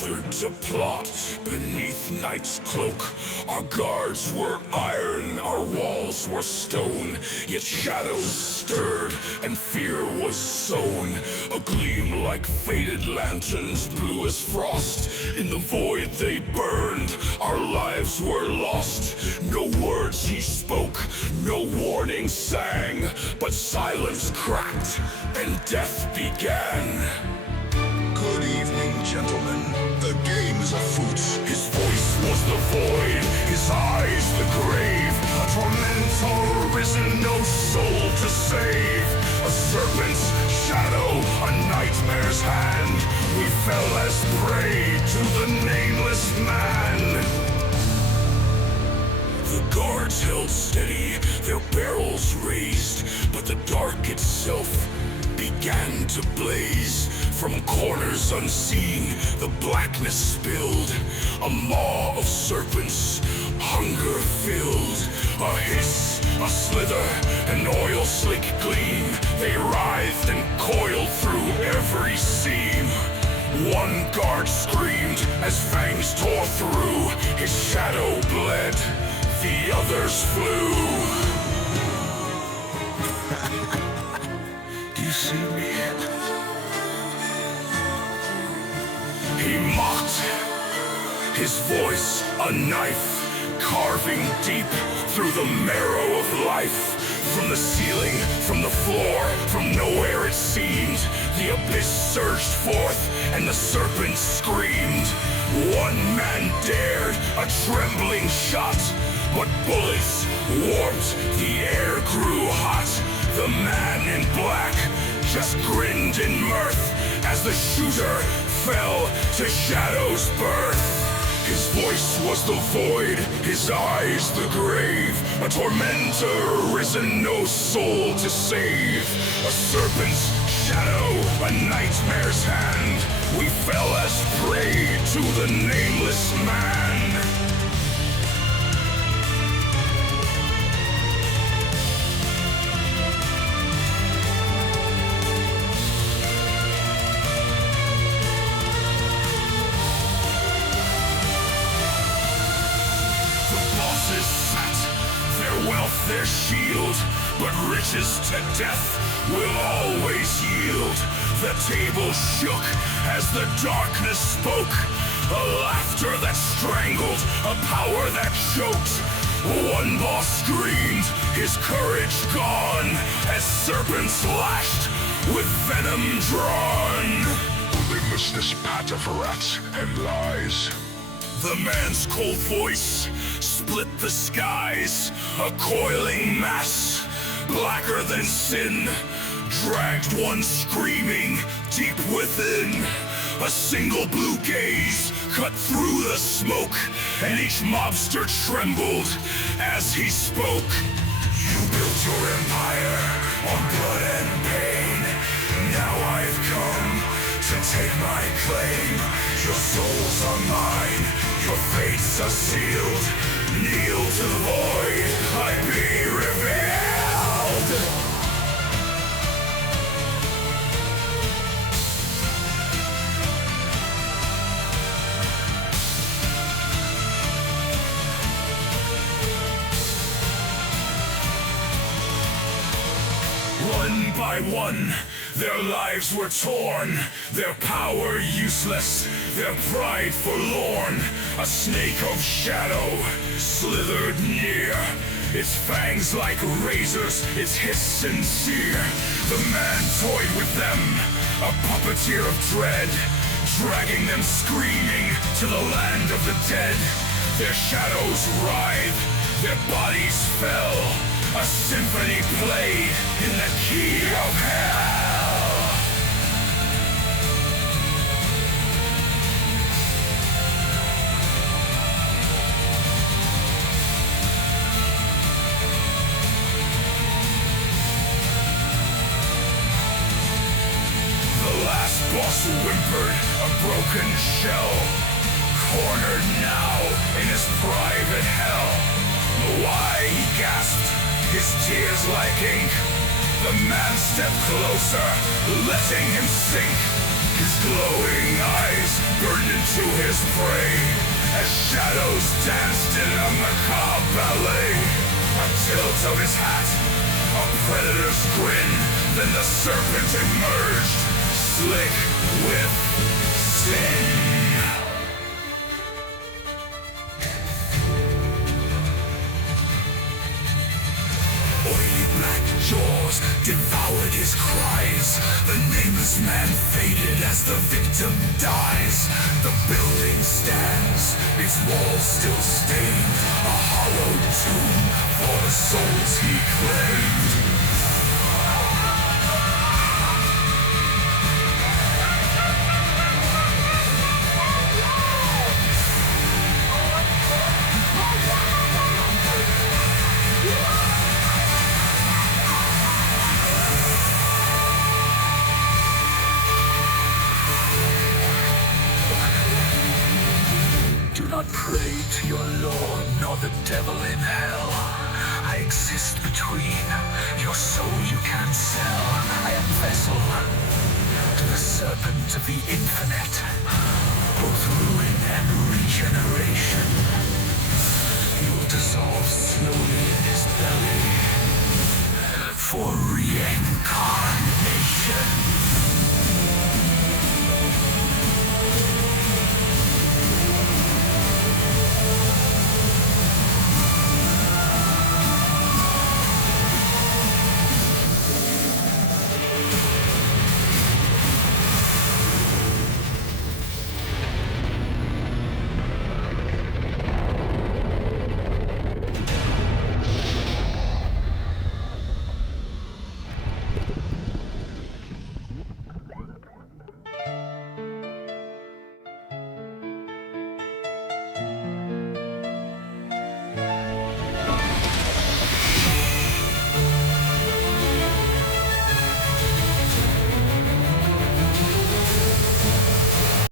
gathered to plot beneath night's cloak. Our guards were iron, our walls were stone, yet shadows stirred and fear was sown. A gleam like faded lanterns, blue as frost. In the void they burned, our lives were lost. No words he spoke, no warning sang, but silence cracked and death began. Good evening, gentlemen. The game's afoot. His voice was the void, his eyes the grave. A tormentor risen, no soul to save. A serpent's shadow, a nightmare's hand. We fell as prey to the nameless man. The guards held steady, their barrels raised, but the dark itself began to blaze. From corners unseen, the blackness spilled. A maw of serpents, hunger filled. A hiss, a slither, an oil-slick gleam. They writhed and coiled through every seam. One guard screamed as fangs tore through. His shadow bled, the others flew. Do you see me? He mocked, his voice a knife, carving deep through the marrow of life. From the ceiling, from the floor, from nowhere it seemed, the abyss surged forth and the serpent screamed. One man dared a trembling shot, but bullets warped, the air grew hot. The man in black just grinned in mirth as the shooter fell to shadow's birth. His voice was the void, his eyes the grave. A tormentor risen, no soul to save. A serpent's shadow, a nightmare's hand. We fell as prey to the nameless man. Wealth their shield, but riches to death will always yield. The table shook as the darkness spoke, a laughter that strangled, a power that choked. One boss screamed, his courage gone, as serpents lashed with venom drawn. Limblessness patter for rats and lies. The man's cold voice split the skies. A coiling mass, blacker than sin, dragged one screaming deep within. A single blue gaze cut through the smoke, and each mobster trembled as he spoke. You built your empire on blood and pain. Now I've come to take my claim. Your souls are mine, your fates are sealed. Kneel to the void, I be revealed. One by one, their lives were torn, their power useless, their pride forlorn. A snake of shadow slithered near, its fangs like razors, its hiss sincere. The man toyed with them, a puppeteer of dread, dragging them screaming to the land of the dead. Their shadows writhed, their bodies fell, a symphony played in the key of hell. The last boss whimpered, a broken shell, cornered now in his private hell. Why, he gasped, his tears like ink. The man stepped closer, letting him sink. His glowing eyes burned into his brain as shadows danced in a macabre ballet. A tilt of his hat, a predator's grin, then the serpent emerged, slick with sin. Oily black jaws devoured his cries. The nameless man faded as the victim dies. The building stands, its walls still stained, a hollow tomb for the souls he claimed. Do not pray to your Lord, nor the devil in hell. I exist between, your soul you can't sell. I am vessel to the serpent of the infinite, both ruin and regeneration. You will dissolve slowly in his belly for reincarnation.